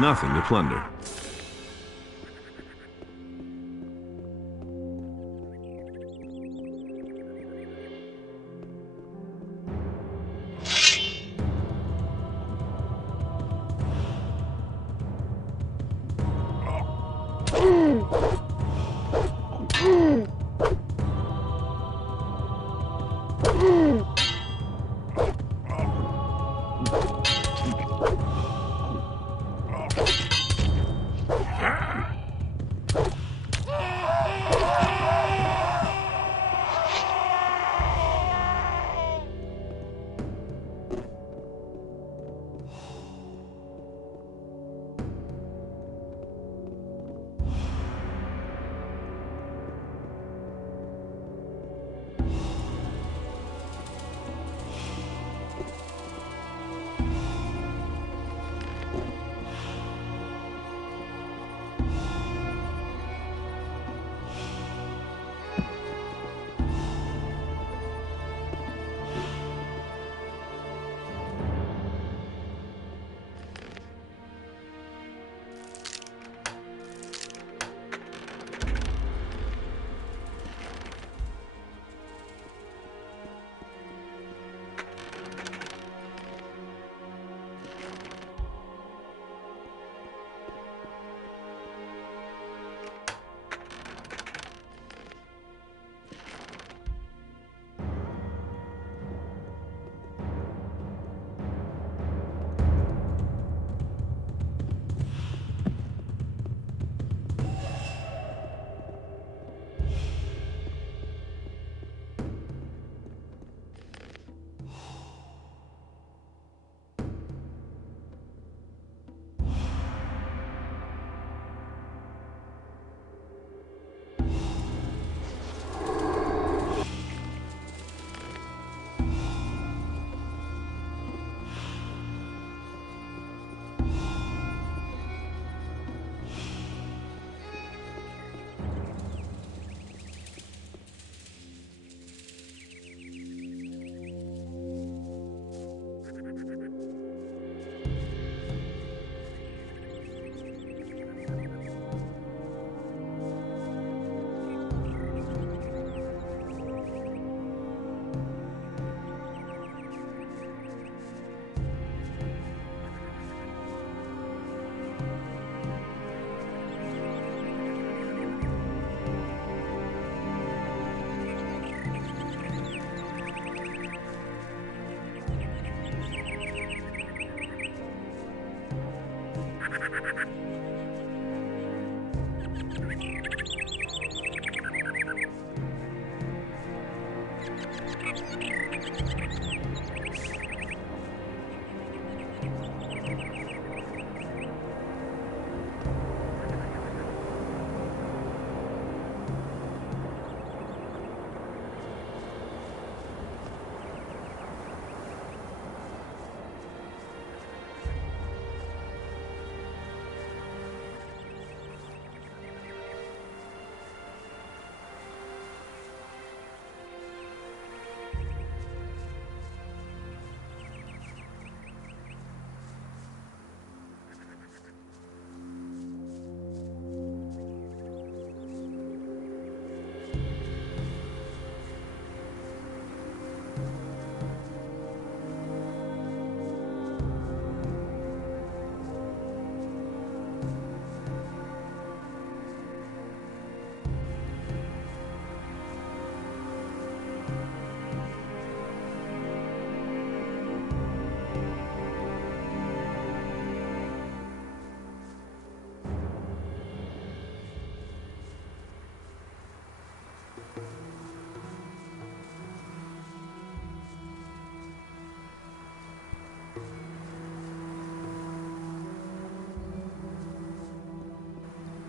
Nothing to plunder.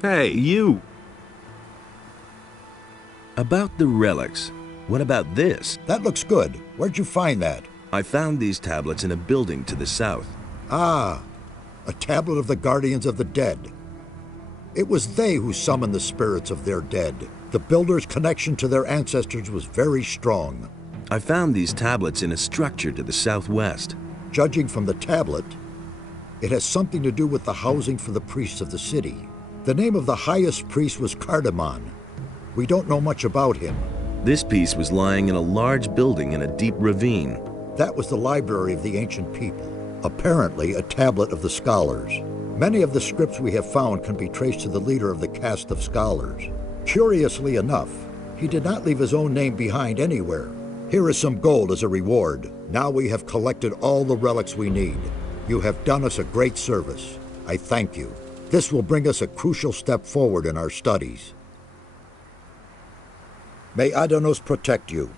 Hey, you! About the relics. What about this? That looks good. Where'd you find that? I found these tablets in a building to the south. Ah, a tablet of the guardians of the dead. It was they who summoned the spirits of their dead. The builders' connection to their ancestors was very strong. I found these tablets in a structure to the southwest. Judging from the tablet, it has something to do with the housing for the priests of the city. The name of the highest priest was Cardamon. We don't know much about him. This piece was lying in a large building in a deep ravine. That was the library of the ancient people, apparently a tablet of the scholars. Many of the scripts we have found can be traced to the leader of the caste of scholars. Curiously enough, he did not leave his own name behind anywhere. Here is some gold as a reward. Now we have collected all the relics we need. You have done us a great service. I thank you. This will bring us a crucial step forward in our studies. May Adanos protect you.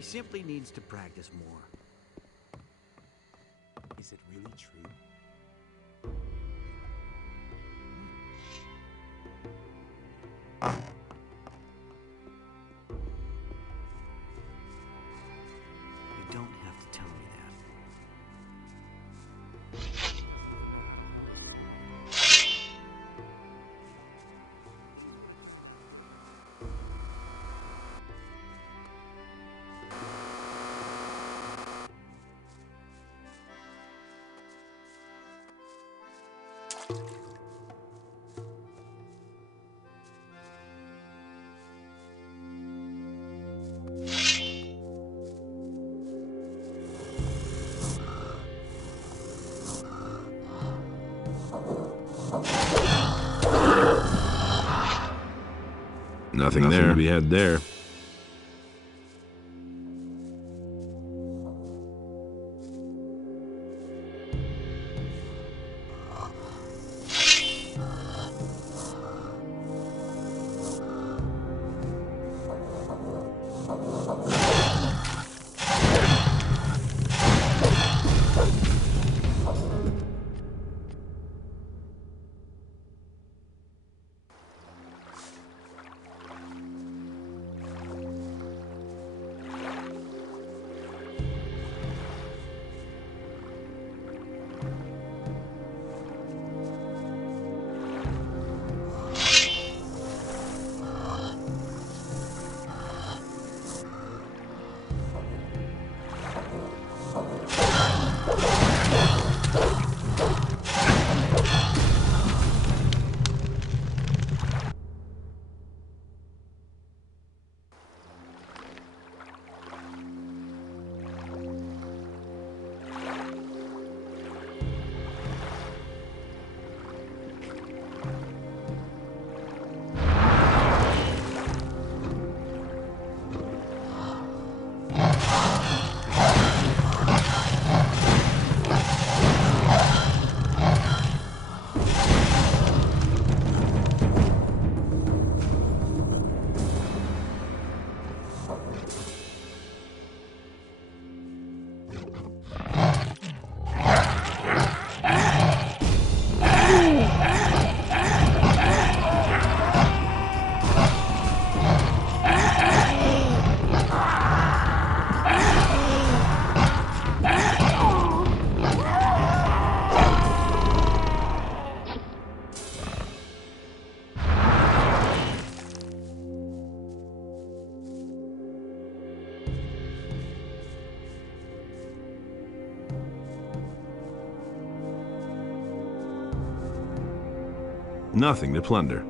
He simply needs to practice more. Is it really true? You don't have to tell me that. Nothing there to be had there. Nothing to plunder.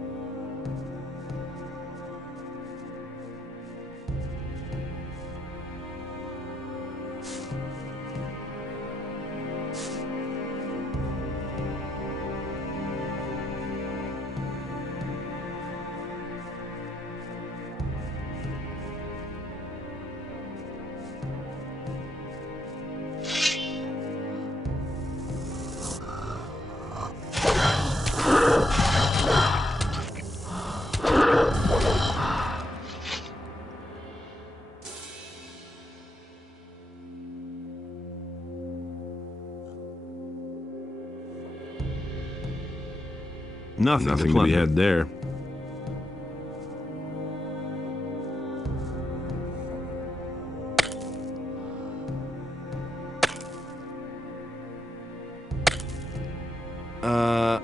Nothing to be had there.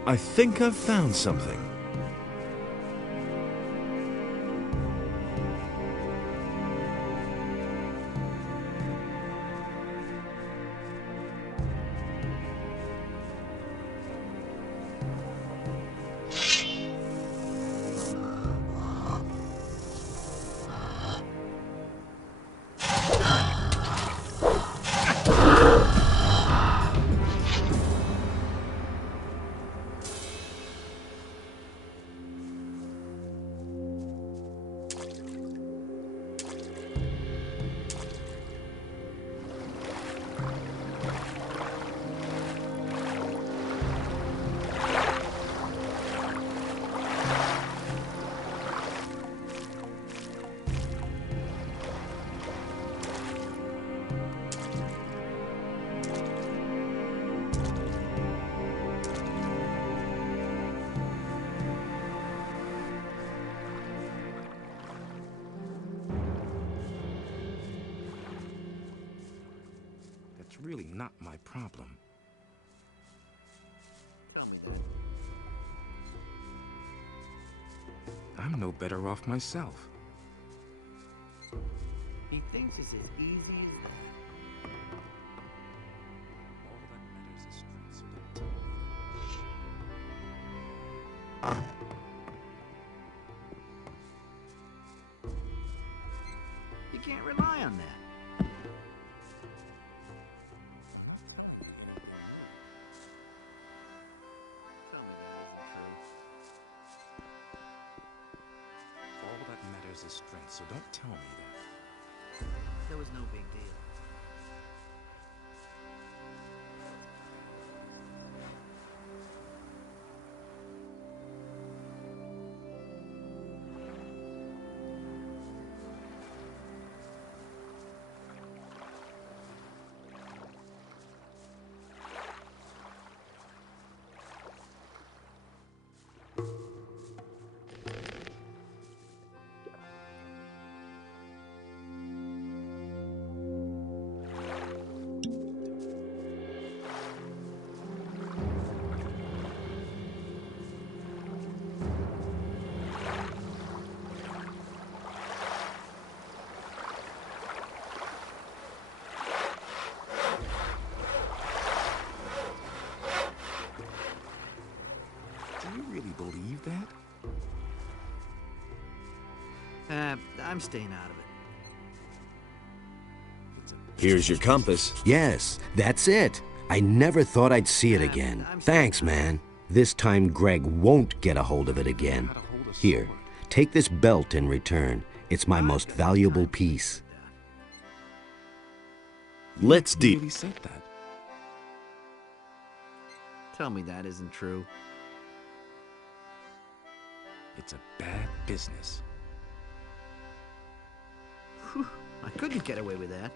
I think I've found something. That's really not my problem. Tell me that. I'm no better off myself. He thinks it's as easy as that. All that matters is strength, so don't tell me. You can't rely on that. Tell me that isn't true. All that matters is strength, so don't tell me that. There was no big deal. Do you really believe that? I'm staying out of it. Here's your compass. Yes, that's it. I never thought I'd see it again. Thanks, man. This time Greg won't get a hold of it again. Here, take this belt in return. It's my most valuable piece. Let's You deep. really said that. Tell me that isn't true. It's a bad business. Whew, I couldn't get away with that.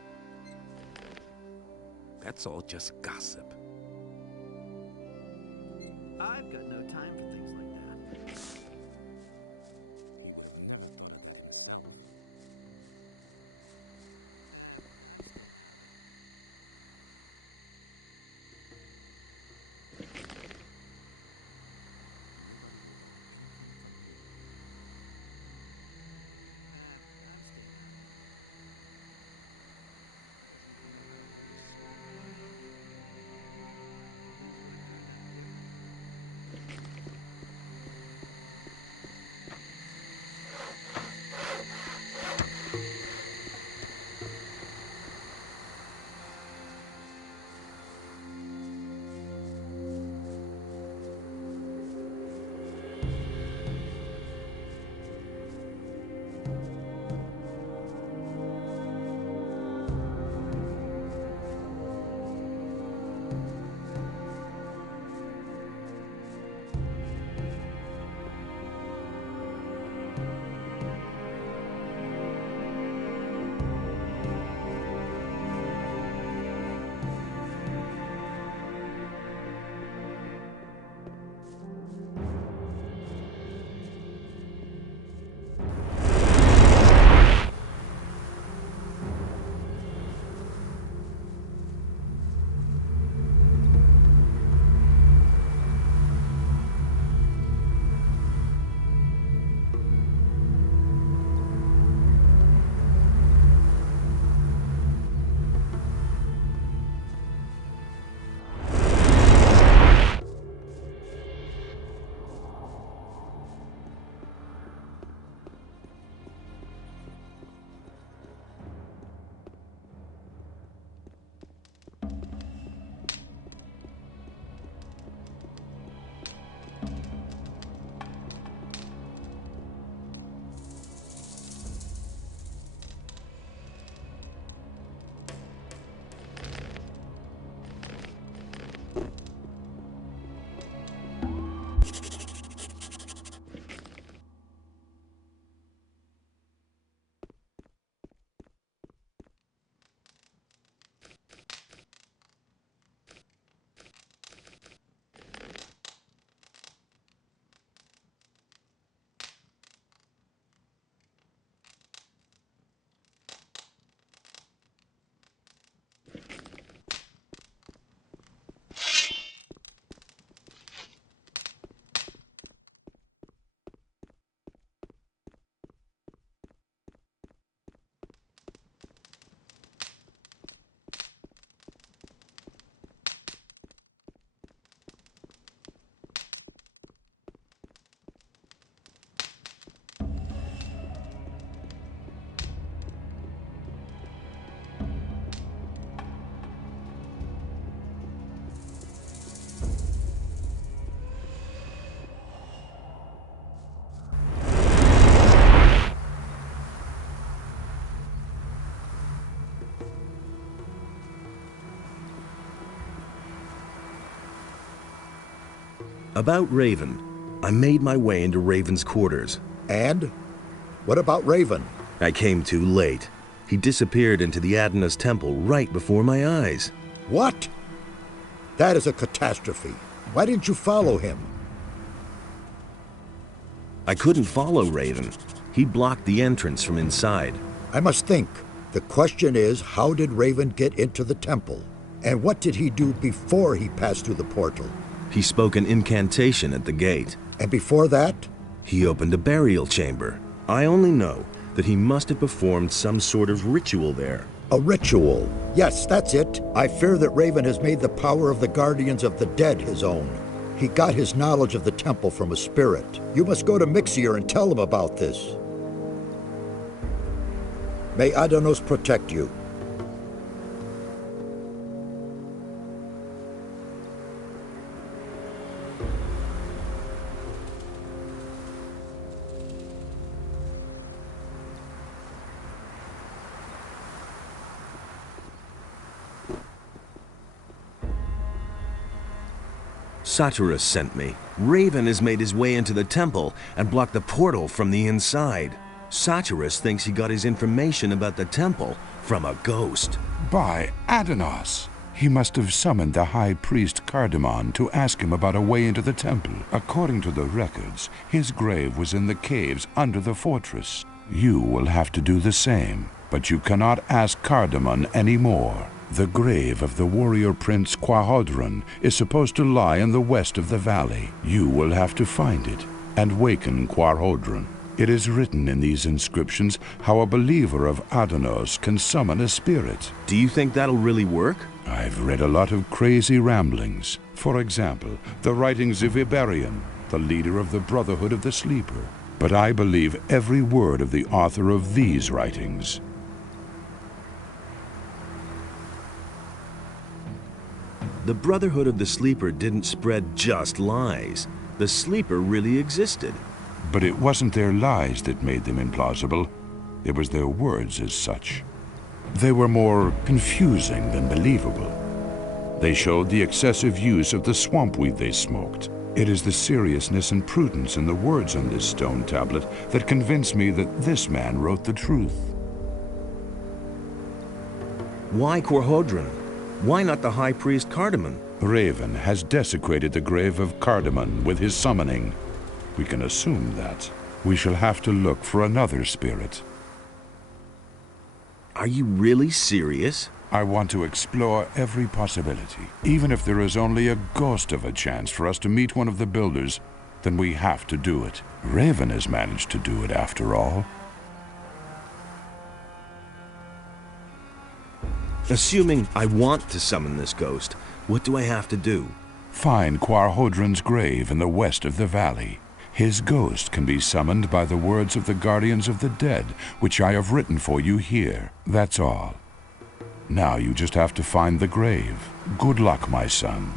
That's all just gossip. I've got no time for things like that. He would have never thought of that himself. About Raven. I made my way into Raven's quarters. And? What about Raven? I came too late. He disappeared into the Adana's temple right before my eyes. What? That is a catastrophe. Why didn't you follow him? I couldn't follow Raven. He blocked the entrance from inside. I must think. The question is, how did Raven get into the temple? And what did he do before he passed through the portal? He spoke an incantation at the gate. And before that? He opened a burial chamber. I only know that he must have performed some sort of ritual there. A ritual. Yes, that's it. I fear that Raven has made the power of the guardians of the dead his own. He got his knowledge of the temple from a spirit. You must go to Mixier and tell him about this. May Adanos protect you. Satyrus sent me. Raven has made his way into the temple and blocked the portal from the inside. Satyrus thinks he got his information about the temple from a ghost. By Adanos! He must have summoned the high priest Cardamon to ask him about a way into the temple. According to the records, his grave was in the caves under the fortress. You will have to do the same, but you cannot ask Cardamon anymore. The grave of the warrior prince Quahodron is supposed to lie in the west of the valley. You will have to find it and waken Quahodron. It is written in these inscriptions how a believer of Adanos can summon a spirit. Do you think that'll really work? I've read a lot of crazy ramblings. For example, the writings of Iberion, the leader of the Brotherhood of the Sleeper. But I believe every word of the author of these writings. The Brotherhood of the Sleeper didn't spread just lies. The Sleeper really existed. But it wasn't their lies that made them implausible. It was their words as such. They were more confusing than believable. They showed the excessive use of the swamp weed they smoked. It is the seriousness and prudence in the words on this stone tablet that convinced me that this man wrote the truth. Why Quahodron? Why not the High Priest Cardamon? Raven has desecrated the grave of Cardamon with his summoning. We can assume that. We shall have to look for another spirit. Are you really serious? I want to explore every possibility. Even if there is only a ghost of a chance for us to meet one of the builders, then we have to do it. Raven has managed to do it after all. Assuming I want to summon this ghost, what do I have to do? Find Quahodron's grave in the west of the valley. His ghost can be summoned by the words of the guardians of the dead, which I have written for you here. That's all. Now you just have to find the grave. Good luck, my son.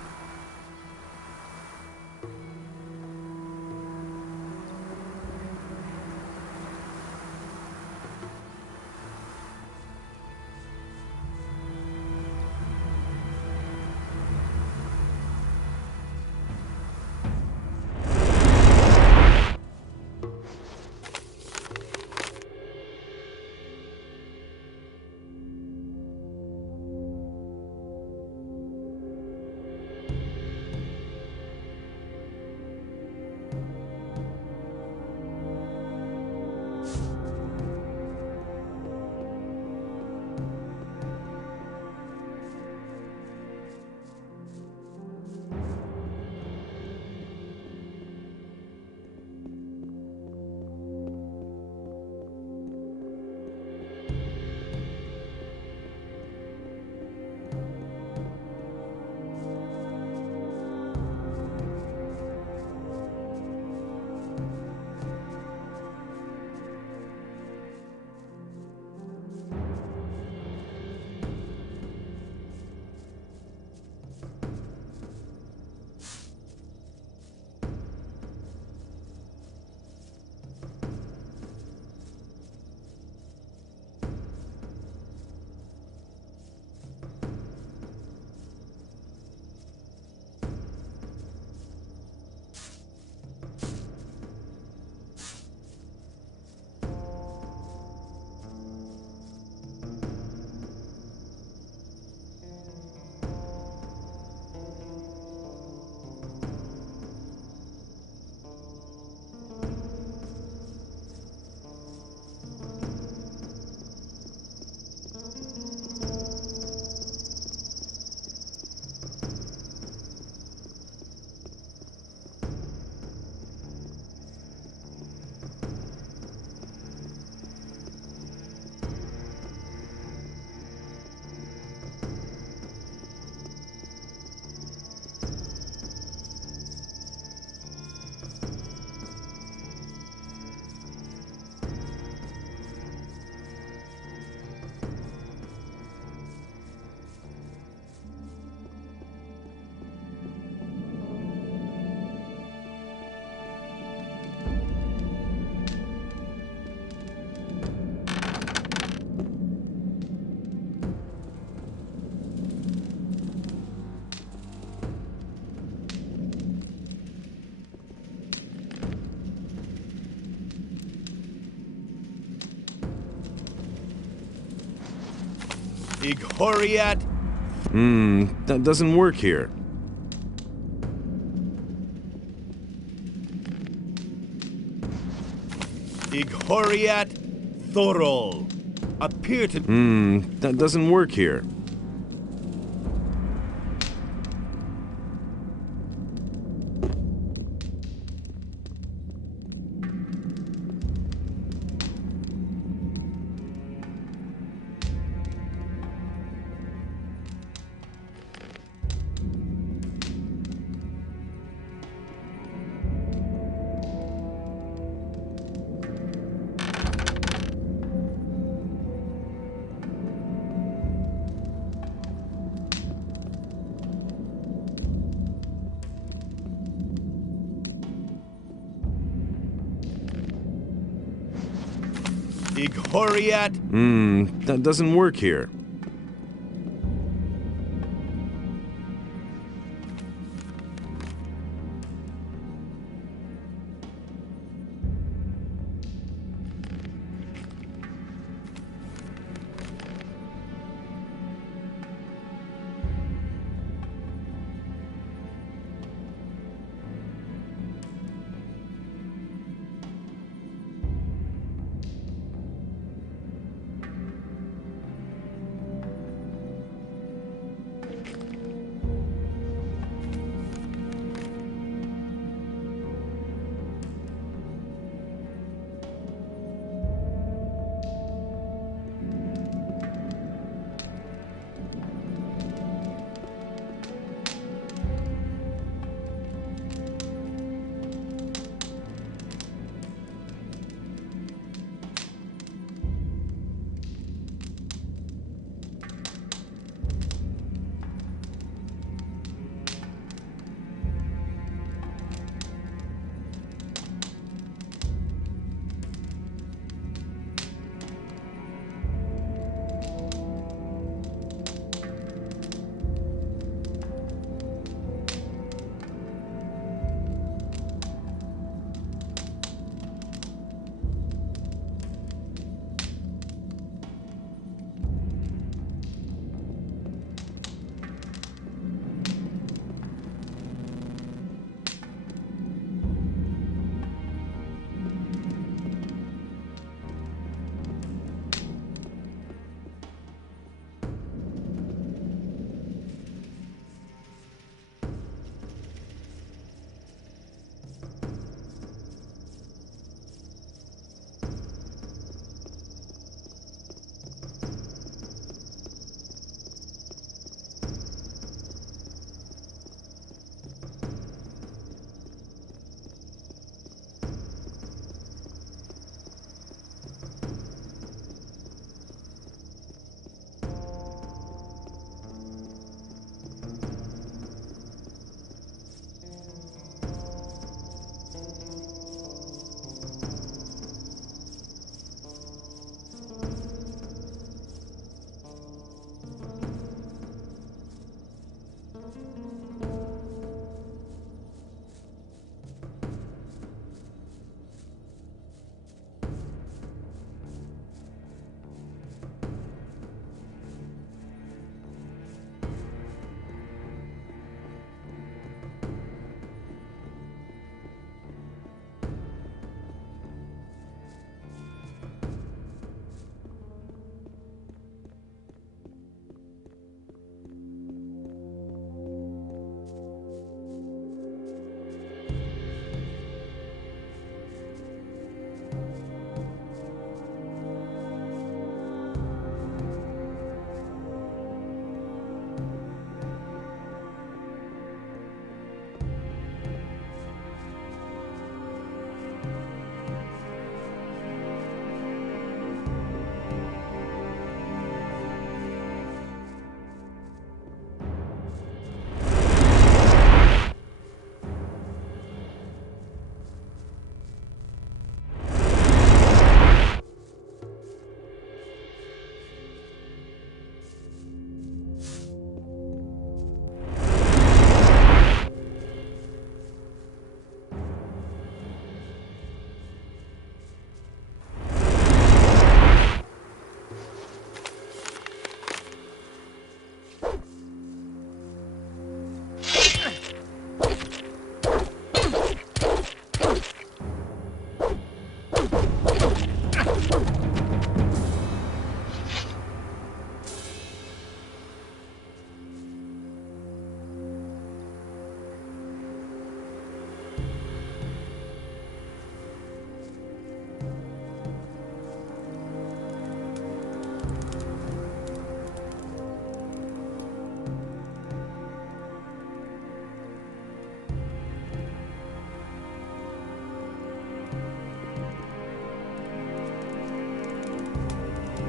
Ighoriat. That doesn't work here. Ighoriat Thorol. Appear to. That doesn't work here. Ighoriat. That doesn't work here.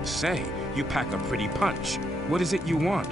Say, you pack a pretty punch. What is it you want?